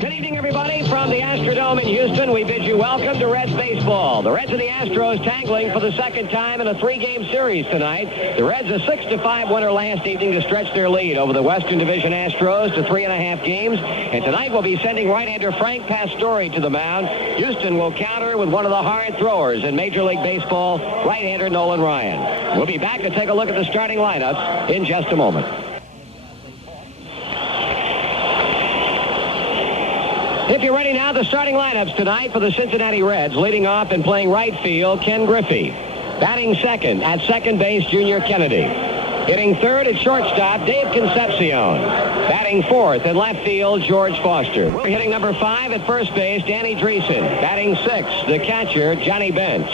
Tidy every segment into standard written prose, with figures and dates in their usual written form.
Good evening, everybody. From the Astrodome in Houston, we bid you welcome to Reds baseball. The Reds and the Astros tangling for the second time in a three-game series tonight. The Reds a 6-5 winner last evening to stretch their lead over the Western Division Astros to 3.5 games. And tonight we'll be sending right-hander Frank Pastore to the mound. Houston will counter with one of the hard throwers in Major League Baseball, right-hander Nolan Ryan. We'll be back to take a look at the starting lineups in just a moment. If you're ready now, the starting lineups tonight for the Cincinnati Reds. Leading off and playing right field, Ken Griffey. Batting second at second base, Junior Kennedy. Hitting third at shortstop, Dave Concepcion. Batting fourth in left field, George Foster. Hitting number 5 at first base, Danny Dreesen. Batting sixth, the catcher, Johnny Bench.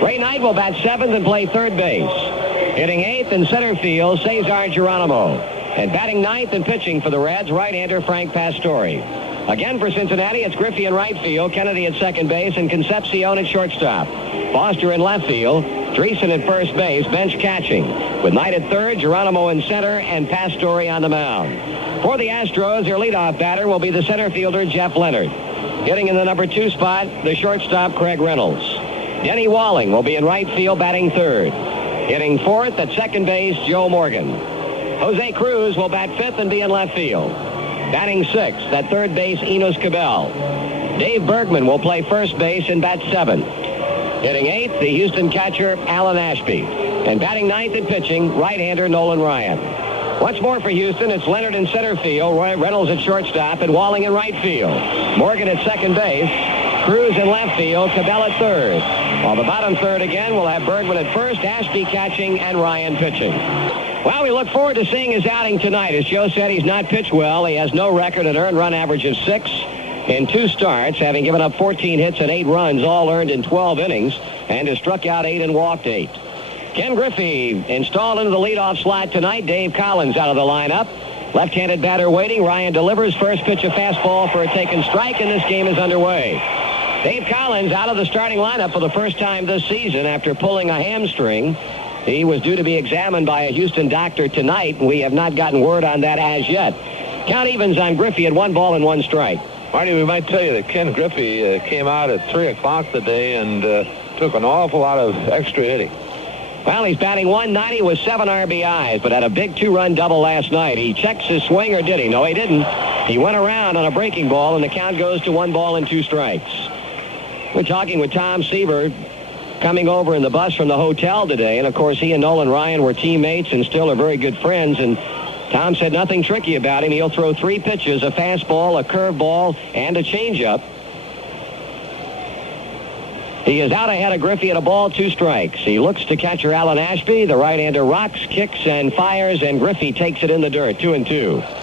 Ray Knight will bat seventh and play third base. Hitting eighth in center field, Cesar Geronimo. And batting ninth and pitching for the Reds, right-hander Frank Pastore. Again for Cincinnati, it's Griffey in right field, Kennedy at second base, and Concepcion at shortstop. Foster in left field, Dreesen at first base, Bench catching. With Knight at third, Geronimo in center, and Pastore on the mound. For the Astros, their leadoff batter will be the center fielder, Jeff Leonard. Hitting in the number 2 spot, the shortstop, Craig Reynolds. Denny Walling will be in right field, batting third. Hitting fourth at second base, Joe Morgan. Jose Cruz will bat fifth and be in left field. Batting sixth at third base, Enos Cabell. Dave Bergman will play first base and bat seventh. Hitting eighth, the Houston catcher, Alan Ashby. And batting ninth and pitching, right-hander Nolan Ryan. Once more for Houston, it's Leonard in center field, Roy Reynolds at shortstop, and Walling in right field. Morgan at second base, Cruz in left field, Cabell at third. While the bottom third again will have Bergman at first, Ashby catching, and Ryan pitching. Well, we look forward to seeing his outing tonight. As Joe said, he's not pitched well. He has no record, an earned run average of 6 in 2 starts, having given up 14 hits and 8 runs, all earned in 12 innings, and has struck out 8 and walked 8. Ken Griffey installed into the leadoff slot tonight. Dave Collins out of the lineup. Left-handed batter waiting. Ryan delivers first pitch, a fastball for a taken strike, and this game is underway. Dave Collins out of the starting lineup for the first time this season after pulling a hamstring. He was due to be examined by a Houston doctor tonight. We have not gotten word on that as yet. Count evens on Griffey at 1 ball and 1 strike. Marty, we might tell you that Ken Griffey came out at 3 o'clock today and took an awful lot of extra hitting. Well, he's batting 190 with 7 RBIs, but had a big 2-run double last night. He checks his swing, or did he? No, he didn't. He went around on a breaking ball, and the count goes to 1 ball and 2 strikes. We're talking with Tom Seaver, coming over in the bus from the hotel today. And, of course, he and Nolan Ryan were teammates and still are very good friends. And Tom said nothing tricky about him. He'll throw 3 pitches, a fastball, a curveball, and a changeup. He is out ahead of Griffey at 1 ball, 2 strikes. He looks to catcher Alan Ashby. The right-hander rocks, kicks, and fires, and Griffey takes it in the dirt, 2-2.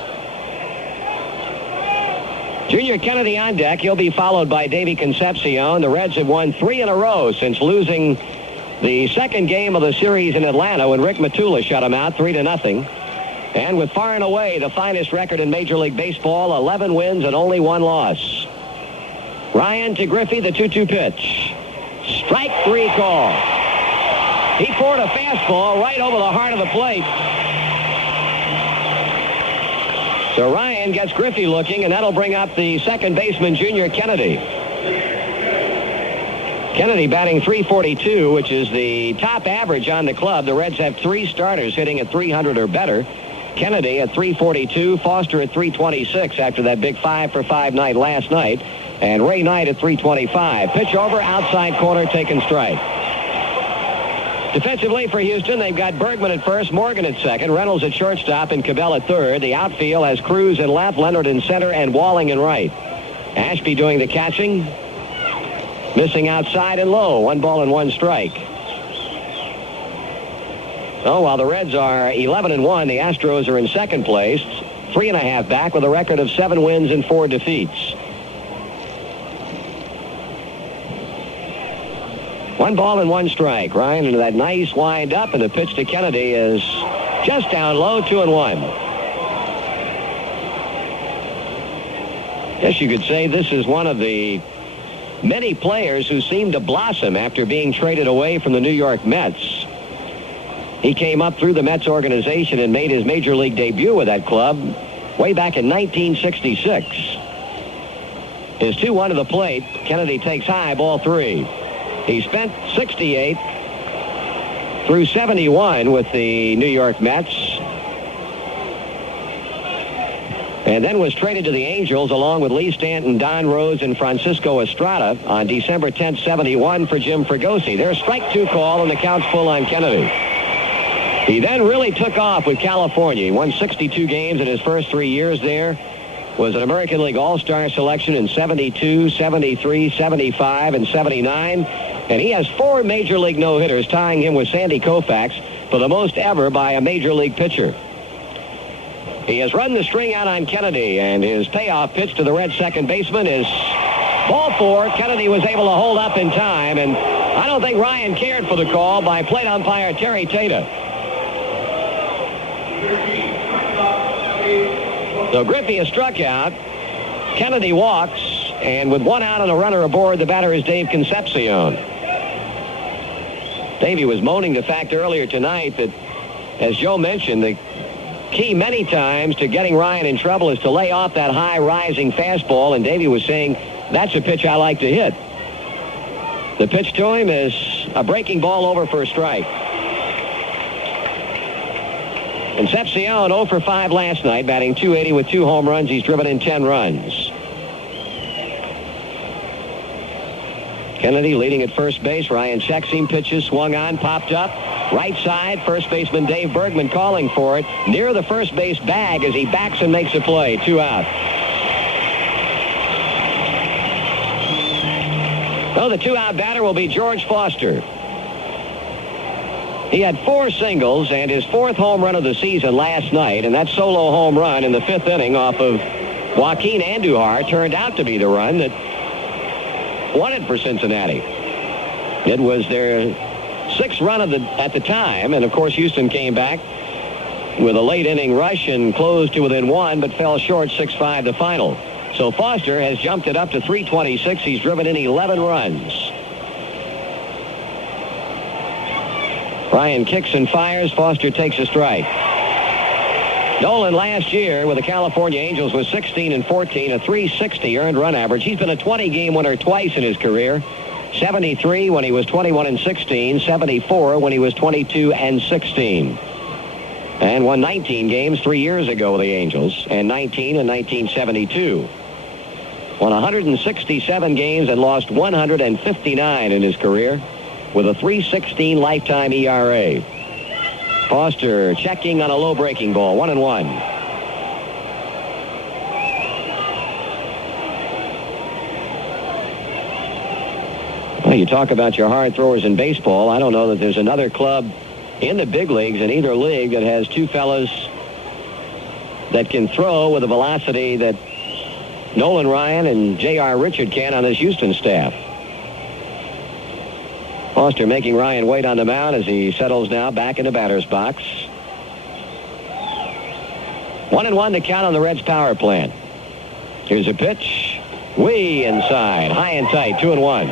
Junior Kennedy on deck. He'll be followed by Davey Concepcion. The Reds have won 3 in a row since losing the second game of the series in Atlanta when Rick Matula shut him out 3-0. And with far and away the finest record in Major League Baseball, 11 wins and only 1 loss. Ryan to Griffey, the 2-2 pitch. Strike 3 call. He poured a fastball right over the heart of the plate. So Ryan gets Griffey looking, and that'll bring up the second baseman, Junior Kennedy. Kennedy batting .342, which is the top average on the club. The Reds have 3 starters hitting at .300 or better. Kennedy at .342, Foster at .326 after that big 5-for-5 night last night, and Ray Knight at .325. Pitch over, outside corner, taken strike. Defensively for Houston, they've got Bergman at first, Morgan at second, Reynolds at shortstop, and Cabell at third. The outfield has Cruz in left, Leonard in center, and Walling in right. Ashby doing the catching. Missing outside and low. 1 ball and 1 strike. So while the Reds are 11-1, the Astros are in second place, 3.5 back with a record of 7 wins and 4 defeats. 1 ball and 1 strike. Ryan into that nice wind up, and the pitch to Kennedy is just down low, 2-1. Guess you could say this is one of the many players who seem to blossom after being traded away from the New York Mets. He came up through the Mets organization and made his major league debut with that club way back in 1966. is 2-1 to the plate. Kennedy takes high, ball 3. He spent 68 through 71 with the New York Mets, and then was traded to the Angels along with Lee Stanton, Don Rose, and Francisco Estrada on December 10th, 71 for Jim Fregosi. There's strike 2 call, and the count's full on Kennedy. He then really took off with California. He won 62 games in his first 3 years there. Was an American League All-Star selection in 72, 73, 75, and 79. And he has 4 Major League no-hitters, tying him with Sandy Koufax for the most ever by a Major League pitcher. He has run the string out on Kennedy, and his payoff pitch to the Red second baseman is ball 4. Kennedy was able to hold up in time, and I don't think Ryan cared for the call by plate umpire Terry Tata. So Griffey is struck out. Kennedy walks, and with 1 out and a runner aboard, the batter is Dave Concepcion. Davey was moaning the fact earlier tonight that, as Joe mentioned, the key many times to getting Ryan in trouble is to lay off that high rising fastball, and Davey was saying, that's a pitch I like to hit. The pitch to him is a breaking ball over for a strike. Concepcion 0 for 5 last night, batting .280 with 2 home runs. He's driven in 10 runs. Kennedy leading at first base. Ryan checks him, pitches, swung on, popped up. Right side, first baseman Dave Bergman calling for it. Near the first base bag as he backs and makes a play. 2 out. So the 2-out batter will be George Foster. He had 4 singles and his 4th home run of the season last night, and that solo home run in the 5th inning off of Joaquin Andujar turned out to be the run that won it for Cincinnati. It was their 6th run at the time, and of course Houston came back with a late inning rush and closed to within 1, but fell short 6-5 the final. So Foster has jumped it up to 326. He's driven in 11 runs. Ryan kicks and fires. Foster takes a strike. Nolan last year with the California Angels was 16-14, a .360 earned run average. He's been a 20-game winner twice in his career. 73 when he was 21-16, 74 when he was 22-16. And won 19 games 3 years ago with the Angels, and 19 in 1972. Won 167 games and lost 159 in his career with a .316 lifetime ERA. Foster checking on a low breaking ball, 1-1. Well, you talk about your hard throwers in baseball. I don't know that there's another club in the big leagues, in either league, that has 2 fellas that can throw with a velocity that Nolan Ryan and J.R. Richard can on his Houston staff. Foster making Ryan wait on the mound as he settles now back in the batter's box. 1-1 to count on the Reds' power plant. Here's a pitch. Way inside. High and tight. 2-1.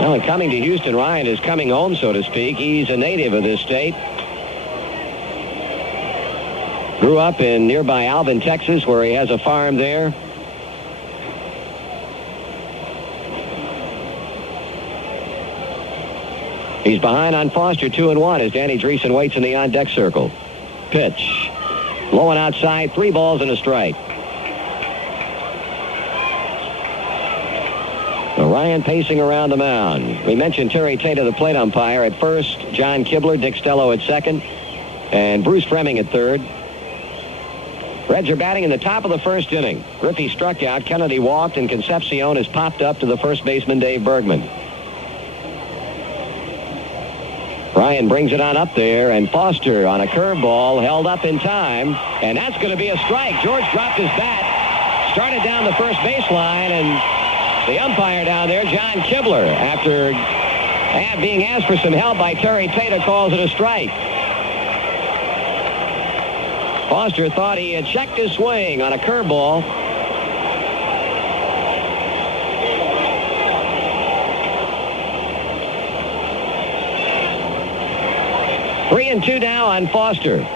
Well, coming to Houston, Ryan is coming home, so to speak. He's a native of this state. Grew up in nearby Alvin, Texas, where he has a farm there. He's behind on Foster, 2-1, as Danny Dreesen waits in the on-deck circle. Pitch. Low and outside, 3 balls and a strike. So Ryan pacing around the mound. We mentioned Terry Tata, the plate umpire, at first. John Kibler, Dick Stello at second, and Bruce Fremming at third. Reds are batting in the top of the 1st inning. Griffey struck out, Kennedy walked, and Concepcion has popped up to the first baseman, Dave Bergman. Ryan brings it on up there, and Foster on a curveball held up in time, and that's going to be a strike. George dropped his bat, started down the first baseline, and the umpire down there, John Kibler, after being asked for some help by Terry Tata, calls it a strike. Foster thought he had checked his swing on a curveball. Three and 2 now on Foster.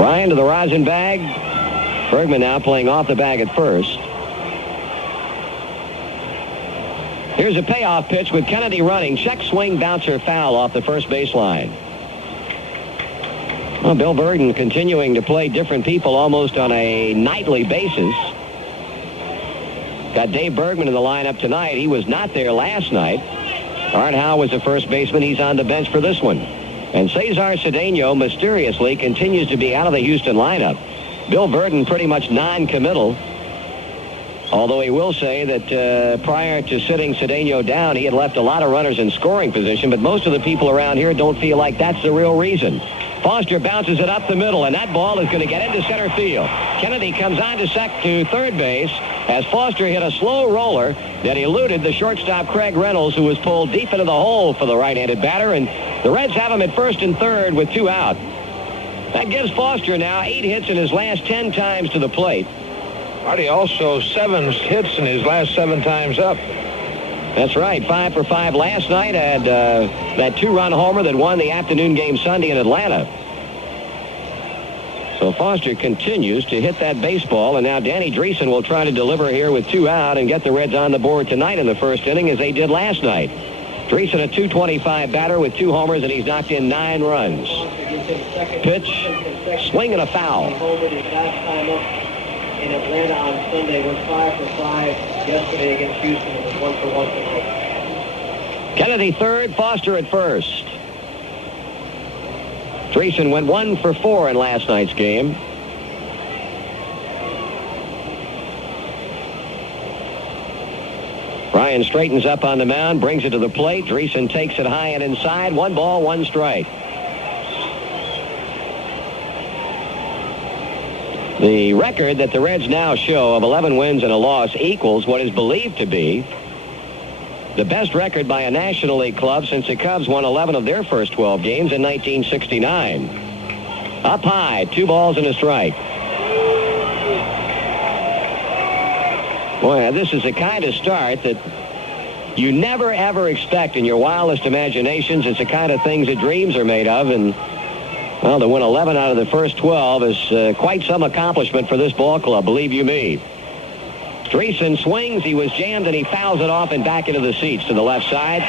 Ryan to the rosin bag. Bergman now playing off the bag at first. Here's a payoff pitch with Kennedy running. Check swing, bouncer, foul off the first baseline. Well, Bill Burden continuing to play different people almost on a nightly basis. Got Dave Bergman in the lineup tonight. He was not there last night. Art Howe was the first baseman. He's on the bench for this one. And Cesar Cedeno mysteriously continues to be out of the Houston lineup. Bill Burden pretty much non-committal. Although he will say that prior to sitting Cedeno down, he had left a lot of runners in scoring position, but most of the people around here don't feel like that's the real reason. Foster bounces it up the middle, and that ball is going to get into center field. Kennedy comes on to third base as Foster hit a slow roller that eluded the shortstop Craig Reynolds, who was pulled deep into the hole for the right-handed batter, and the Reds have him at first and third with 2 out. That gives Foster now 8 hits in his last 10 times to the plate. Artie also 7 hits in his last 7 times up. That's right, 5 for 5 last night. Had that 2-run homer that won the afternoon game Sunday in Atlanta. So Foster continues to hit that baseball, and now Danny Dreesen will try to deliver here with 2 out and get the Reds on the board tonight in the first inning as they did last night. Dreesen, a .225 batter with 2 homers, and he's knocked in 9 runs. Pitch, swing and a foul. In Atlanta on Sunday was 5 for 5 yesterday against Houston. It was 1 for 1 tonight. Kennedy third, Foster at first. Dreesen went 1 for 4 in last night's game. Ryan straightens up on the mound, brings it to the plate. Dreesen takes it high and inside. 1 ball, 1 strike. The record that the Reds now show of 11 wins and a loss equals what is believed to be the best record by a National League club since the Cubs won 11 of their first 12 games in 1969. Up high, 2 balls and a strike. Boy, this is the kind of start that you never, ever expect in your wildest imaginations. It's the kind of things that dreams are made of, and well, to win 11 out of the first 12 is quite some accomplishment for this ball club, believe you me. Dreesen swings. He was jammed, and he fouls it off and back into the seats to the left side.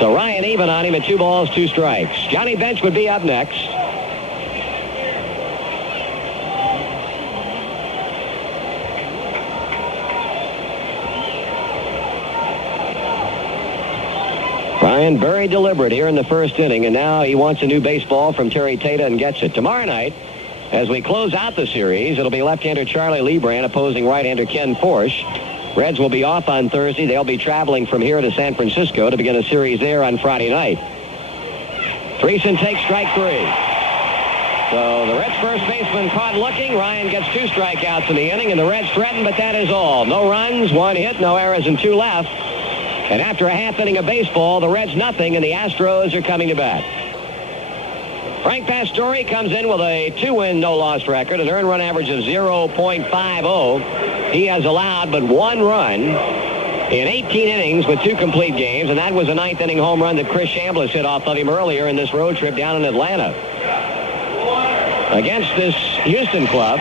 So Ryan even on him at 2 balls, 2 strikes. Johnny Bench would be up next. Ryan very deliberate here in the first inning, and now he wants a new baseball from Terry Tata and gets it. Tomorrow night, as we close out the series, it'll be left-hander Charlie Lebrand opposing right-hander Ken Forsch. Reds will be off on Thursday. They'll be traveling from here to San Francisco to begin a series there on Friday night. Dreesen takes strike 3. So the Reds first baseman caught looking. Ryan gets 2 strikeouts in the inning, and the Reds threaten, but that is all. No runs, 1 hit, no errors, and 2 left. And after a half inning of baseball, the Reds nothing, and the Astros are coming to bat. Frank Pastore comes in with a 2-win, no-loss record, an earned run average of 0.50. He has allowed but 1 run in 18 innings with 2 complete games, and that was a 9th-inning home run that Chris Chambliss hit off of him earlier in this road trip down in Atlanta. Against this Houston club,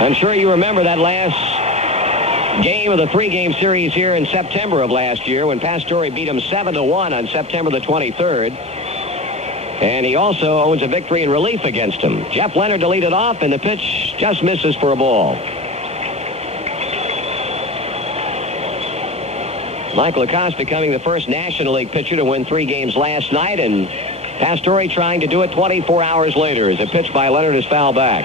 I'm sure you remember that last game of the 3-game series here in September of last year when Pastore beat him 7-1 on September the 23rd. And he also owns a victory in relief against him. Jeff Leonard to lead it off, and the pitch just misses for a ball. Mike Lacoste becoming the first National League pitcher to win 3 games last night, and Pastore trying to do it 24 hours later as a pitch by Leonard is fouled back.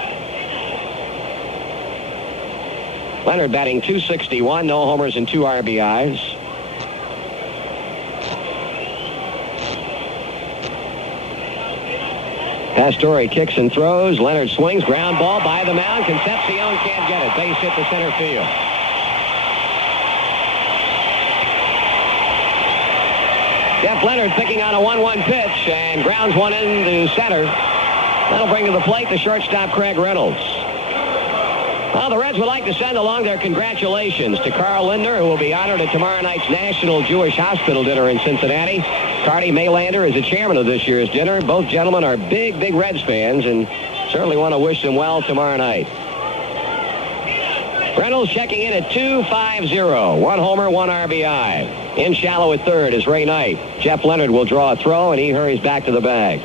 Leonard batting .261, no homers and 2 RBIs. Pastore kicks and throws. Leonard swings. Ground ball by the mound. Concepcion can't get it. Base hit to center field. Jeff Leonard picking on a 1-1 pitch and grounds one into center. That'll bring to the plate the shortstop Craig Reynolds. Well, the Reds would like to send along their congratulations to Carl Lindner, who will be honored at tomorrow night's National Jewish Hospital dinner in Cincinnati. Cardi Maylander is the chairman of this year's dinner. Both gentlemen are big, big Reds fans and certainly want to wish them well tomorrow night. Reynolds checking in at 2.50. 1 homer, 1 RBI. In shallow at third is Ray Knight. Jeff Leonard will draw a throw, and he hurries back to the bag.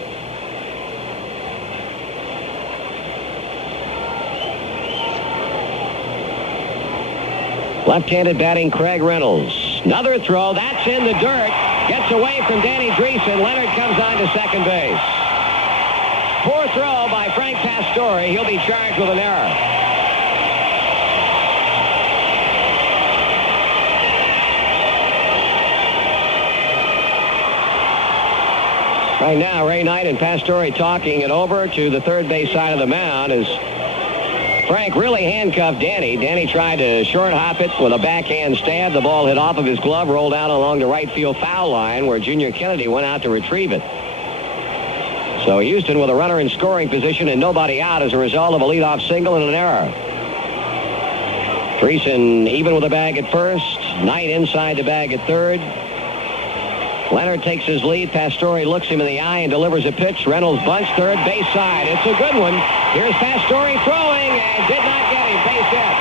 Left-handed batting Craig Reynolds. Another throw. That's in the dirt. Gets away from Danny Dreesen. Leonard comes on to second base. Poor throw by Frank Pastore. He'll be charged with an error. Right now, Ray Knight and Pastore talking it over to the third base side of the mound as Frank really handcuffed Danny. Danny tried to short hop it with a backhand stab. The ball hit off of his glove, rolled out along the right field foul line where Junior Kennedy went out to retrieve it. So Houston with a runner in scoring position and nobody out as a result of a leadoff single and an error. Dreesen even with a bag at first. Knight inside the bag at third. Leonard takes his lead. Pastore looks him in the eye and delivers a pitch. Reynolds bunts third, base side. It's a good one. Here's Pastore throwing and did not get him. Base hit.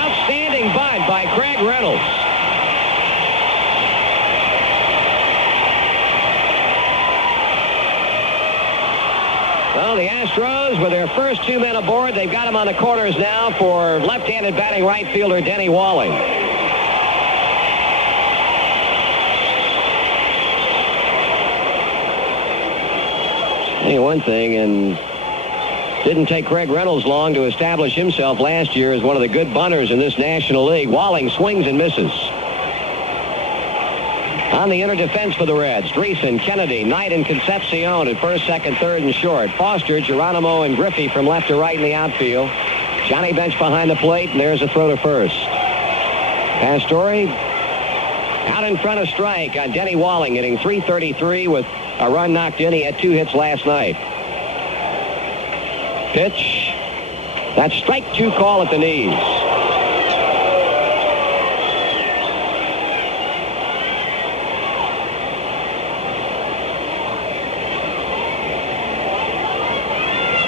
Outstanding bunt by Craig Reynolds. Well, the Astros, with their first 2 men aboard, they've got him on the corners now for left-handed batting right fielder Denny Walling. Hey, one thing, and didn't take Craig Reynolds long to establish himself last year as one of the good bunters in this National League. Walling swings and misses. On the inner defense for the Reds, Dreesen, Kennedy, Knight, and Concepcion at first, second, third, and short. Foster, Geronimo, and Griffey from left to right in the outfield. Johnny Bench behind the plate, and there's a throw to first. Pastore out in front of strike on Denny Walling, hitting .333 with a run knocked in. He had 2 hits last night. Pitch. That's strike 2 call at the knees.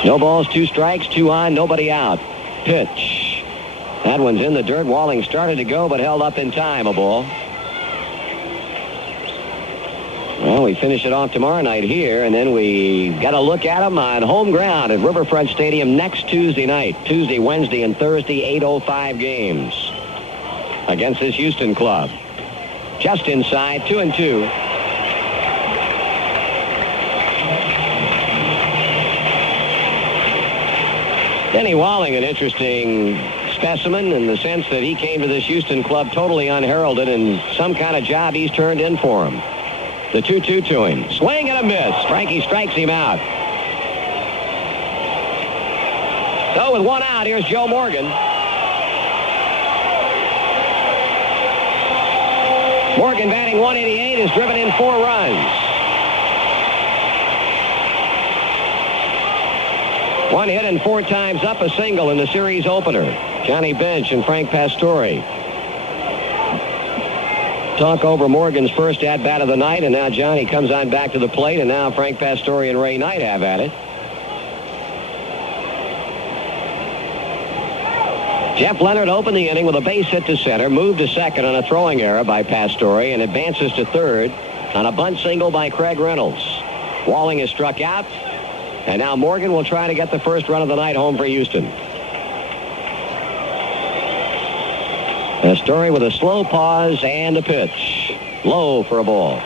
No balls, 2 strikes, 2 on, nobody out. Pitch. That one's in the dirt. Walling started to go, but held up in time. A ball. Well, we finish it off tomorrow night here, and then we got a look at them on home ground at Riverfront Stadium next Tuesday night. Tuesday, Wednesday, and Thursday, 8:05 games against this Houston club. Just inside, 2-2. Denny Walling, an interesting specimen in the sense that he came to this Houston club totally unheralded, and some kind of job he's turned in for him. The 2-2 to him. Swing and a miss. Frankie strikes him out. So with 1 out, here's Joe Morgan. Morgan batting .188 has driven in 4 runs. 1 hit and 4 times up, a single in the series opener. Johnny Bench and Frank Pastore talk over Morgan's first at-bat of the night, and now Johnny comes on back to the plate, and now Frank Pastore and Ray Knight have at it. Jeff Leonard opened the inning with a base hit to center, moved to second on a throwing error by Pastore, and advances to third on a bunt single by Craig Reynolds. Walling is struck out, and now Morgan will try to get the first run of the night home for Houston. Pastore with a slow pause and a pitch. Low for a ball.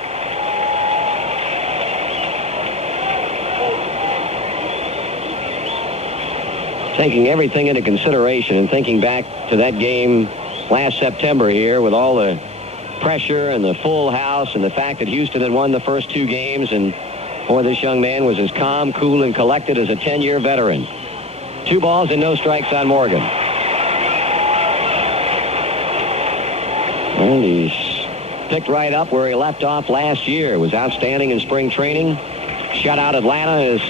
Taking everything into consideration and thinking back to that game last September here with all the pressure and the full house and the fact that Houston had won the first 2 games, and boy, this young man was as calm, cool, and collected as a 10-year veteran. 2 balls and no strikes on Morgan. And he's picked right up where he left off last year. Was outstanding in spring training. Shut out Atlanta his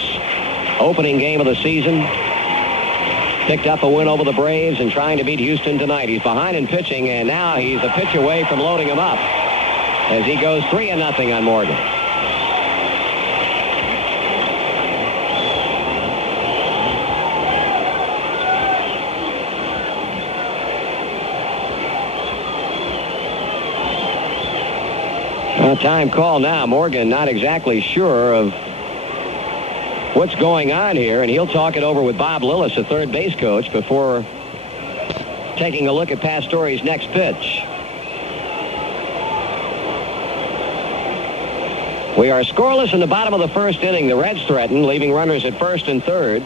opening game of the season. Picked up a win over the Braves and trying to beat Houston tonight. He's behind in pitching, and now he's a pitch away from loading him up as he goes 3-0 on Morgan. Time call now. Morgan not exactly sure of what's going on here, and he'll talk it over with Bob Lillis, the third base coach, before taking a look at Pastore's next pitch. We are scoreless in the bottom of the first inning. The Reds threaten, leaving runners at first and third.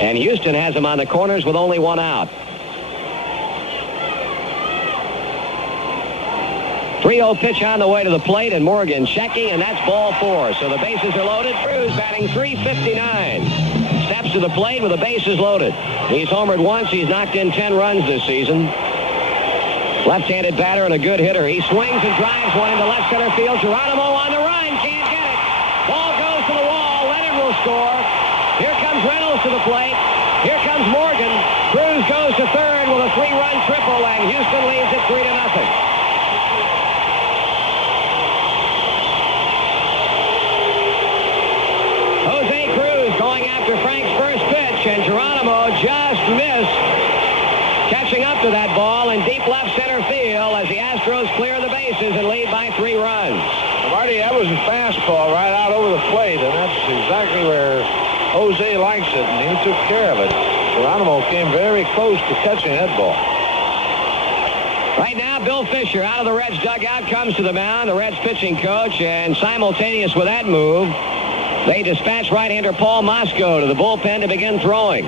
And Houston has them on the corners with only one out. 3-0 pitch on the way to the plate, and Morgan checking, and that's ball 4. So the bases are loaded. Cruz batting .359. Steps to the plate with the bases loaded. He's homered once. He's knocked in 10 runs this season. Left-handed batter and a good hitter. He swings and drives one into left center field. Geronimo on the run. Can't get it. Ball goes to the wall. Leonard will score. Here comes Reynolds to the plate. Here comes Morgan. Cruz goes to third with a 3-run triple, and Houston leads it 3-0. Frank's first pitch, and Geronimo just missed catching up to that ball in deep left center field as the Astros clear the bases and lead by 3 runs. Marty, that was a fastball right out over the plate, and that's exactly where Jose likes it, and he took care of it. Geronimo came very close to catching that ball. Right now, Bill Fisher out of the Reds dugout comes to the mound, the Reds pitching coach, and simultaneous with that move, they dispatch right-hander Paul Mosco to the bullpen to begin throwing.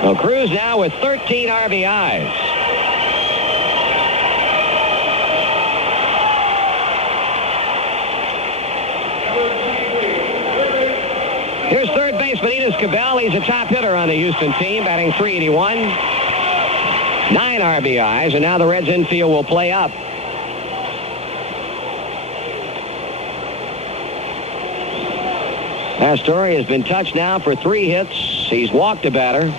Well, Cruz now with 13 RBIs. Here's third baseman Enos Cabell. He's a top hitter on the Houston team, batting .381. 9 RBIs, and now the Reds infield will play up. Pastore has been touched now for 3 hits. He's walked a batter.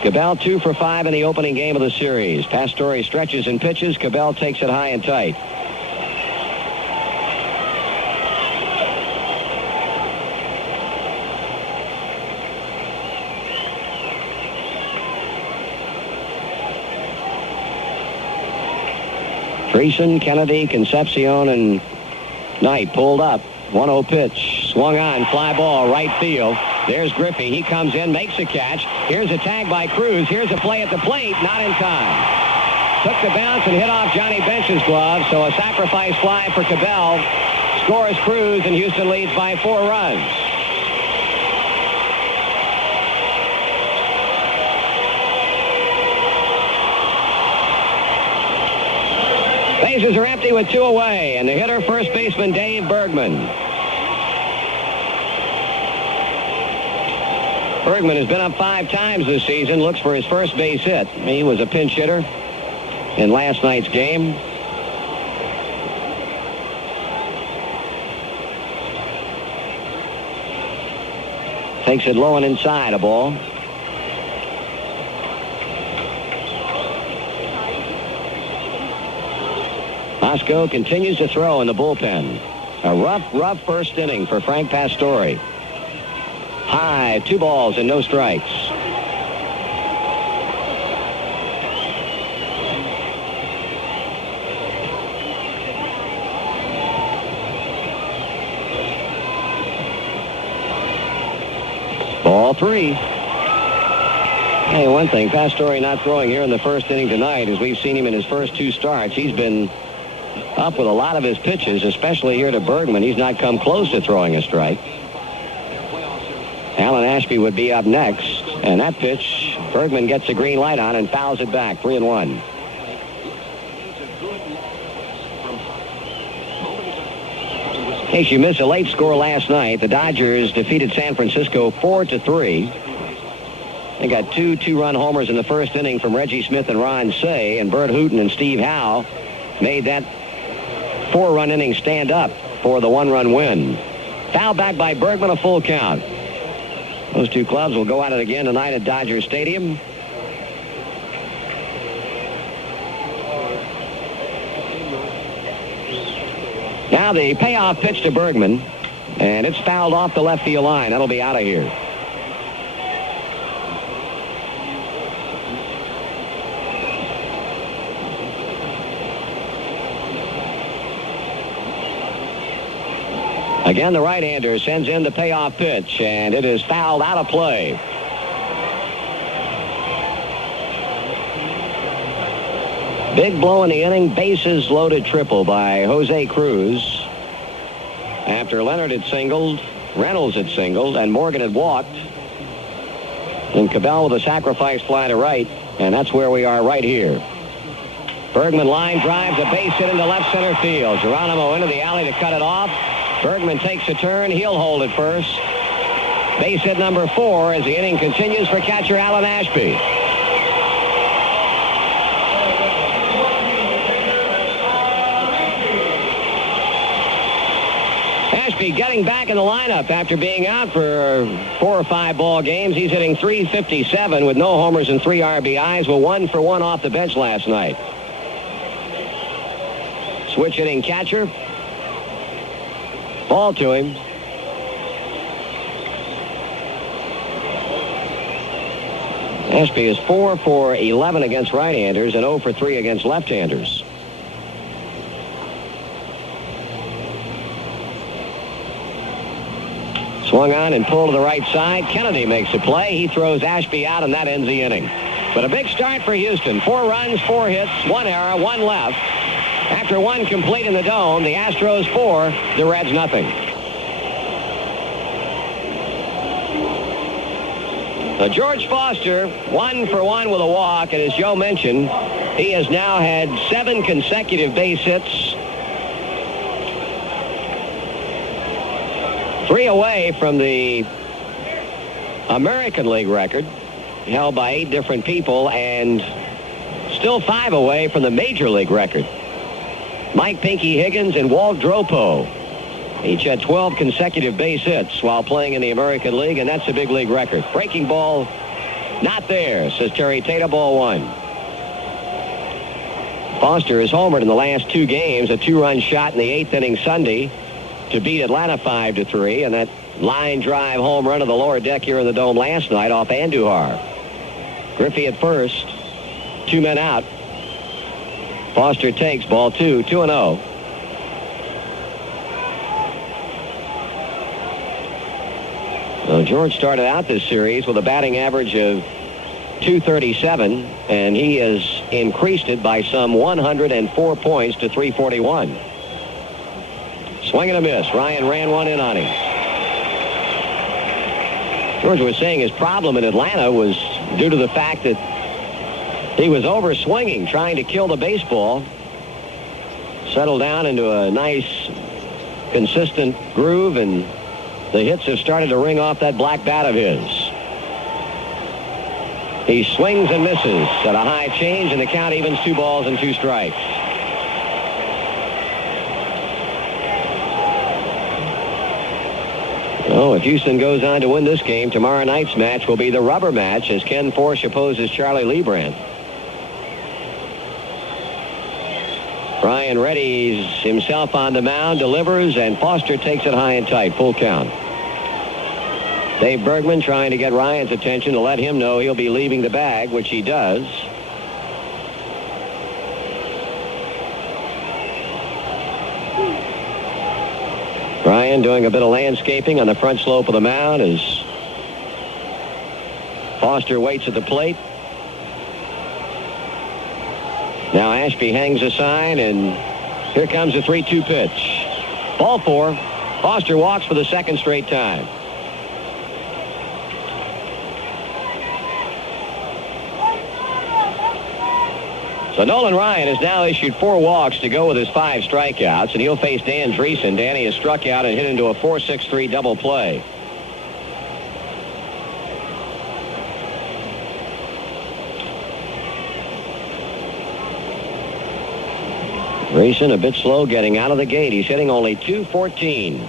Cabell 2 for 5 in the opening game of the series. Pastore stretches and pitches. Cabell takes it high and tight. Treason, Kennedy, Concepcion, and Knight pulled up. 1-0 pitch. Swung on. Fly ball. Right field. There's Griffey. He comes in, makes a catch. Here's a tag by Cruz. Here's a play at the plate. Not in time. Took the bounce and hit off Johnny Bench's glove. So a sacrifice fly for Cabell. Scores Cruz, and Houston leads by 4 runs. Bases are empty with 2 away, and the hitter, first baseman Dave Bergman. Bergman has been up 5 times this season, looks for his first base hit. He was a pinch hitter in last night's game. Takes it low and inside, a ball. Mosco continues to throw in the bullpen. A rough first inning for Frank Pastore. High, 2 balls and no strikes. Ball 3. Hey, one thing, Pastore not throwing here in the first inning tonight, as we've seen him in his first 2 starts. He's been up with a lot of his pitches, especially here to Bergman. He's not come close to throwing a strike. Alan Ashby would be up next, and that pitch, Bergman gets the green light on and fouls it back, 3-1. In case you missed a late score last night, the Dodgers defeated San Francisco 4-3. They got two two-run homers in the first inning from Reggie Smith and Ron Say, and Bert Hooton and Steve Howe made that 4-run inning stand up for the 1-run win. Foul back by Bergman, a full count. Those two clubs will go at it again tonight at Dodger Stadium. Now the payoff pitch to Bergman, and it's fouled off the left field line. That'll be out of here. Again, the right-hander sends in the payoff pitch, and it is fouled out of play. Big blow in the inning, bases loaded triple by Jose Cruz. After Leonard had singled, Reynolds had singled, and Morgan had walked. And Cabell with a sacrifice fly to right, and that's where we are right here. Bergman line drives a base hit into left center field. Geronimo into the alley to cut it off. Bergman takes a turn. He'll hold it first. Base hit number 4 as the inning continues for catcher Alan Ashby. Ashby getting back in the lineup after being out for 4 or 5 ball games. He's hitting .357 with no homers and 3 RBIs. Well, 1 for 1 off the bench last night. Switch hitting catcher. Ball to him. Ashby is 4 for 11 against right-handers and 0 for 3 against left-handers. Swung on and pulled to the right side. Kennedy makes a play. He throws Ashby out, and that ends the inning. But a big start for Houston. 4 runs, 4 hits, 1 error, 1 left. After 1 complete in the Dome, the Astros 4, the Reds nothing. George Foster, 1 for 1 with a walk, and as Joe mentioned, he has now had 7 consecutive base hits. 3 away from the American League record, held by 8 different people, and still 5 away from the Major League record. Mike Pinky Higgins and Walt Dropo each had 12 consecutive base hits while playing in the American League, and that's a big league record. Breaking ball, not there, says Terry Tate, ball 1. Foster has homered in the last 2 games, a 2-run shot in the 8th inning Sunday to beat Atlanta 5-3, and that line drive home run of the lower deck here in the Dome last night off Andujar. Griffey at first, 2 men out. Foster takes ball 2, 2-0. Well, George started out this series with a batting average of .237, and he has increased it by some 104 points to .341. Swing and a miss. Ryan ran 1 in on him. George was saying his problem in Atlanta was due to the fact that he was over swinging, trying to kill the baseball. Settled down into a nice, consistent groove, and the hits have started to ring off that black bat of his. He swings and misses at a high change, and the count evens 2 balls and 2 strikes. Oh, if Houston goes on to win this game, tomorrow night's match will be the rubber match as Ken Forsch opposes Charlie Leibrandt. Ryan readies himself on the mound, delivers, and Foster takes it high and tight, full count. Dave Bergman trying to get Ryan's attention to let him know he'll be leaving the bag, which he does. Ryan doing a bit of landscaping on the front slope of the mound as Foster waits at the plate. Now Ashby hangs a sign, and here comes the 3-2 pitch. Ball 4. Foster walks for the 2nd straight time. So Nolan Ryan has now issued 4 walks to go with his 5 strikeouts, and he'll face Dan Dreesen. Danny has struck out and hit into a 4-6-3 double play. Grayson a bit slow getting out of the gate. He's hitting only .214.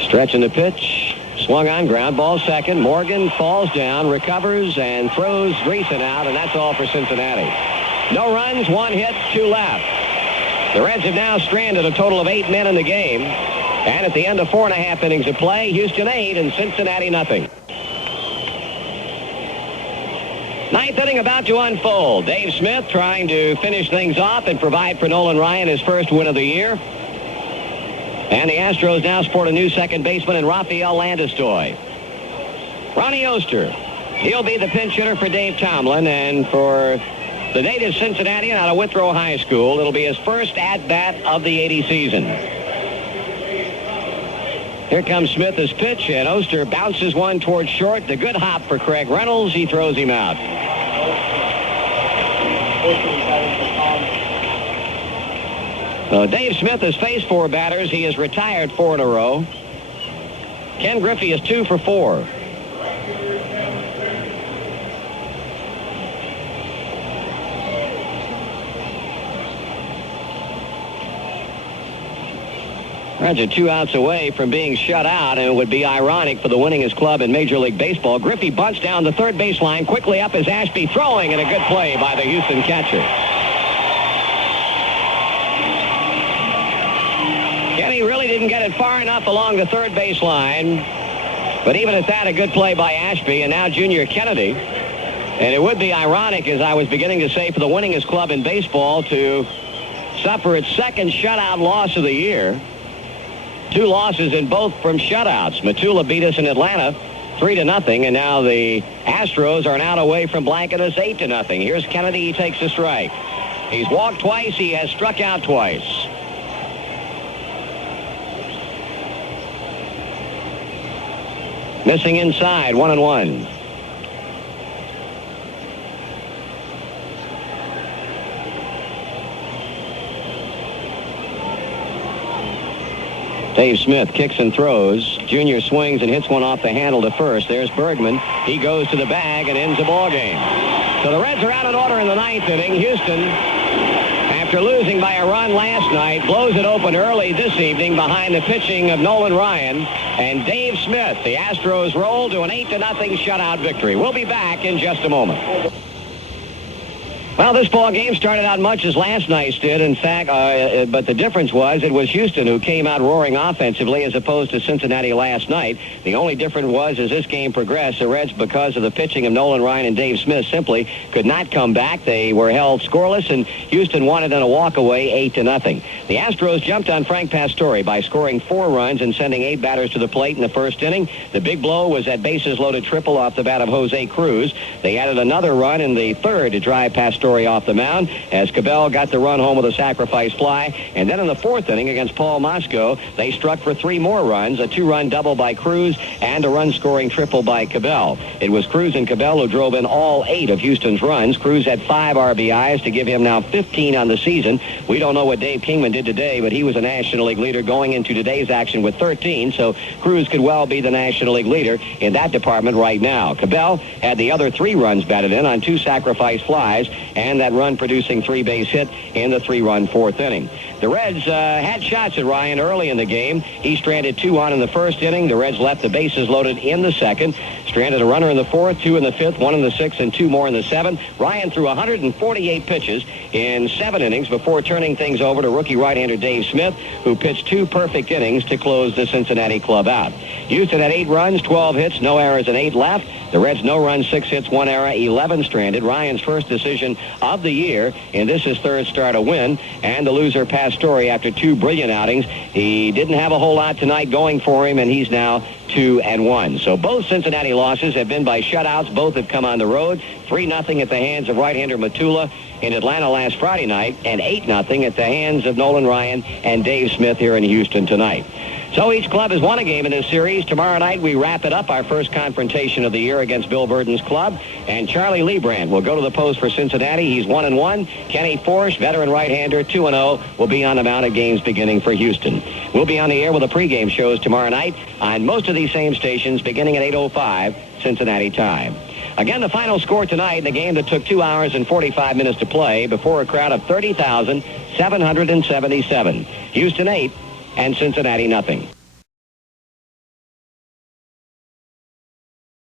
Stretching the pitch. Swung on, ground ball second. Morgan falls down, recovers, and throws Grayson out, and that's all for Cincinnati. No runs, 1 hit, 2 left. The Reds have now stranded a total of 8 men in the game. And at the end of 4.5 innings of play, Houston 8 and Cincinnati nothing. 9th inning about to unfold. Dave Smith trying to finish things off and provide for Nolan Ryan his first win of the year. And the Astros now sport a new second baseman in Rafael Landistoi. Ronnie Oster, he'll be the pinch hitter for Dave Tomlin, and for the native Cincinnatian out of Withrow High School, it'll be his first at-bat of the '80 season. Here comes Smith as pitch, and Oster bounces one towards short. The good hop for Craig Reynolds. He throws him out. Dave Smith has faced 4 batters. He has retired 4 in a row. Ken Griffey is 2 for 4. Reds are 2 outs away from being shut out, and it would be ironic for the winningest club in Major League Baseball. Griffey bunts down the third baseline. Quickly up is Ashby throwing, and a good play by the Houston catcher. Kenny really didn't get it far enough along the third baseline, but even at that, a good play by Ashby, and now Junior Kennedy. And it would be ironic, as I was beginning to say, for the winningest club in baseball to suffer its second shutout loss of the year. 2 losses in both from shutouts. Matula beat us in Atlanta 3-0, and now the Astros are an out away from blanking us 8-0. Here's Kennedy. He takes a strike. He's walked twice. He has struck out twice. Missing inside, 1-1. Dave Smith kicks and throws. Junior swings and hits one off the handle to first. There's Bergman. He goes to the bag and ends the ball game. So the Reds are out in order in the 9th inning. Houston, after losing by a run last night, blows it open early this evening behind the pitching of Nolan Ryan and Dave Smith. The Astros roll to an 8-0 shutout victory. We'll be back in just a moment. Well, this ball game started out much as last night's did, in fact, but the difference was it was Houston who came out roaring offensively as opposed to Cincinnati last night. The only difference was as this game progressed, the Reds, because of the pitching of Nolan Ryan and Dave Smith, simply could not come back. They were held scoreless, and Houston won it in a walkaway 8-0. The Astros jumped on Frank Pastore by scoring 4 runs and sending 8 batters to the plate in the first inning. The big blow was that bases-loaded triple off the bat of Jose Cruz. They added another run in the third to drive Pastore off the mound as Cabell got the run home with a sacrifice fly. And then in the 4th inning against Paul Mosco, they struck for 3 more runs, a 2-run double by Cruz and a run-scoring triple by Cabell. It was Cruz and Cabell who drove in all 8 of Houston's runs. Cruz had 5 RBIs to give him now 15 on the season. We don't know what Dave Kingman did today, but he was a National League leader going into today's action with 13, so Cruz could well be the National League leader in that department right now. Cabell had the other 3 runs batted in on 2 sacrifice flies and that run producing 3-base hit in the 3-run 4th inning. The Reds had shots at Ryan early in the game. He stranded 2 on in the first inning. The Reds left the bases loaded in the second. Stranded a runner in the 4th, 2 in the 5th, 1 in the 6th, and 2 more in the 7th. Ryan threw 148 pitches in 7 innings before turning things over to rookie right-hander Dave Smith, who pitched 2 perfect innings to close the Cincinnati club out. Houston had 8 runs, 12 hits, no errors, and 8 left. The Reds no runs, 6 hits, 1 error, 11 stranded. Ryan's first decision of the year, and this is third start a win. And the loser Pastore after 2 brilliant outings. He didn't have a whole lot tonight going for him, and he's now 2-1. So both Cincinnati losses have been by shutouts. Both have come on the road. 3-0 at the hands of right-hander Matula in Atlanta last Friday night, and 8-0 at the hands of Nolan Ryan and Dave Smith here in Houston tonight. So each club has won a game in this series. Tomorrow night we wrap it up, our first confrontation of the year against Bill Burton's club. And Charlie Leibrandt will go to the post for Cincinnati. He's 1-1. Kenny Forsch, veteran right-hander, 2-0, will be on the mound at games beginning for Houston. We'll be on the air with the pregame shows tomorrow night on most of these same stations beginning at 8:05 Cincinnati time. Again, the final score tonight in the game that took 2 hours and 45 minutes to play before a crowd of 30,777. Houston 8 and Cincinnati nothing.